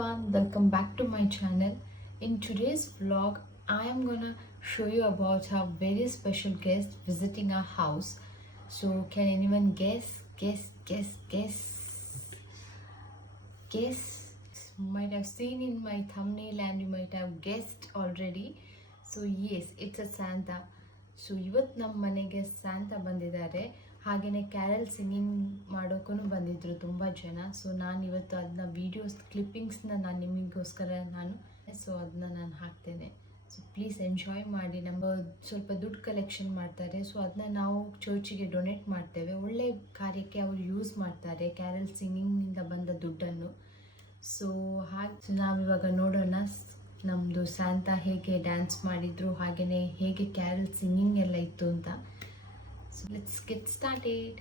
everyone, welcome back to my channel. In today's vlog, I am gonna show you about a very special guest visiting our house. So, can anyone guess? Guess. Might have seen in my thumbnail and you might have guessed already. So, yes, it's a Santa. So ಇವತ್ತು ನಮ್ಮ ಮನೆಗೆ ಸ್ಯಾಂತಾ ಬಂದಿದ್ದಾರೆ. ಹಾಗೆಯೇ Carol singing ಮಾಡೋಕ್ಕೂ ಬಂದಿದ್ದರು ತುಂಬ ಜನ. ಸೊ ನಾನು ಇವತ್ತು ಅದನ್ನ ವೀಡಿಯೋಸ್ ಕ್ಲಿಪ್ಪಿಂಗ್ಸ್ನ ನಾನು ನಿಮಗೋಸ್ಕರ ಅದನ್ನ ನಾನು ಹಾಕ್ತೇನೆ. ಸೊ ಪ್ಲೀಸ್ ಎಂಜಾಯ್ ಮಾಡಿ. ನಮ್ಮ ಸ್ವಲ್ಪ ದುಡ್ಡು ಕಲೆಕ್ಷನ್ ಮಾಡ್ತಾರೆ. ಸೊ ಅದನ್ನ ನಾವು ಚರ್ಚಿಗೆ ಡೊನೇಟ್ ಮಾಡ್ತೇವೆ. ಒಳ್ಳೆ ಕಾರ್ಯಕ್ಕೆ ಅವರು ಯೂಸ್ ಮಾಡ್ತಾರೆ ಕ್ಯಾರಲ್ ಸಿಂಗಿಂಗಿಂದ ಬಂದ ದುಡ್ಡನ್ನು. ಸೊ ನಾವಿವಾಗ ನೋಡೋಣ ನಮ್ಮದು ಸ್ಯಾಂತಾ ಹೇಗೆ ಡ್ಯಾನ್ಸ್ ಮಾಡಿದ್ರು, ಹಾಗೆಯೇ ಹೇಗೆ ಕ್ಯಾರಲ್ ಸಿಂಗಿಂಗ್ ಎಲ್ಲ ಇತ್ತು ಅಂತ. So let's get started.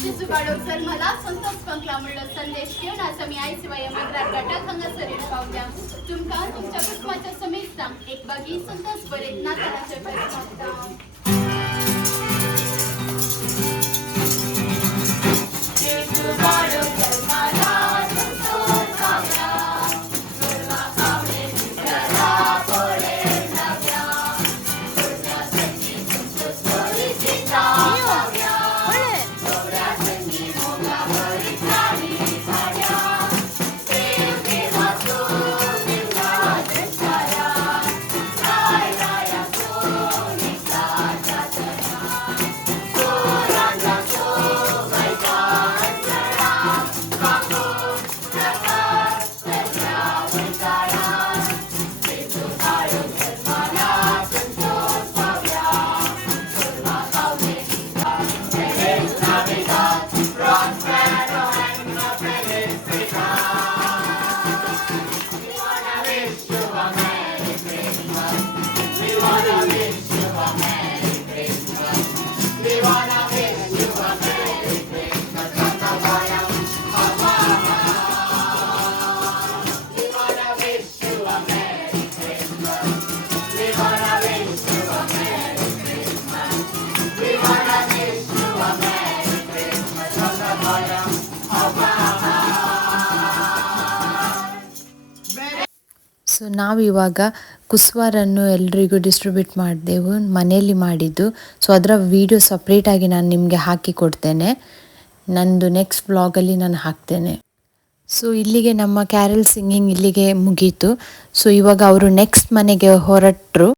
जेजू सर मला संतोष पंखला म्हणलं संदेश घेऊन आज मी आई शिवाय मगरात गटात हंगासर पावल्या तुमका तुमच्या कुटुंबाच्या समेत एक बागी संतोष बरेत नाताळाचे पैसे ಸೊ ನಾವಿವಾಗ ಕುಸ್ವಾರನ್ನು ಎಲ್ರಿಗೂ ಡಿಸ್ಟ್ರಿಬ್ಯೂಟ್ ಮಾಡಿದೆವು, ಮನೆಯಲ್ಲಿ ಮಾಡಿದ್ದು. ಸೊ ಅದರ ವೀಡಿಯೋ ಸಪ್ರೇಟಾಗಿ ನಾನು ನಿಮಗೆ ಹಾಕಿ ಕೊಡ್ತೇನೆ. ನಂದು ನೆಕ್ಸ್ಟ್ ವ್ಲಾಗಲ್ಲಿ ನಾನು ಹಾಕ್ತೇನೆ. ಸೊ ಇಲ್ಲಿಗೆ ನಮ್ಮ ಕ್ಯಾರಲ್ ಸಿಂಗಿಂಗ್ ಇಲ್ಲಿಗೆ ಮುಗೀತು. ಸೊ ಇವಾಗ ಅವರು ನೆಕ್ಸ್ಟ್ ಮನೆಗೆ ಹೊರಟರು.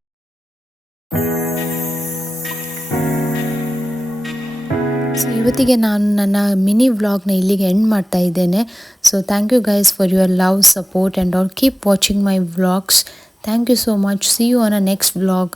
ಸೊ ಇವತ್ತಿಗೆ ನಾನು ನನ್ನ ಮಿನಿ ವ್ಲಾಗ್ನ ಇಲ್ಲಿಗೆ ಎಂಡ್ ಮಾಡ್ತಾ ಇದ್ದೇನೆ. So thank you guys for your love, support and all. Keep watching my vlogs. Thank you so much. See you on a next vlog.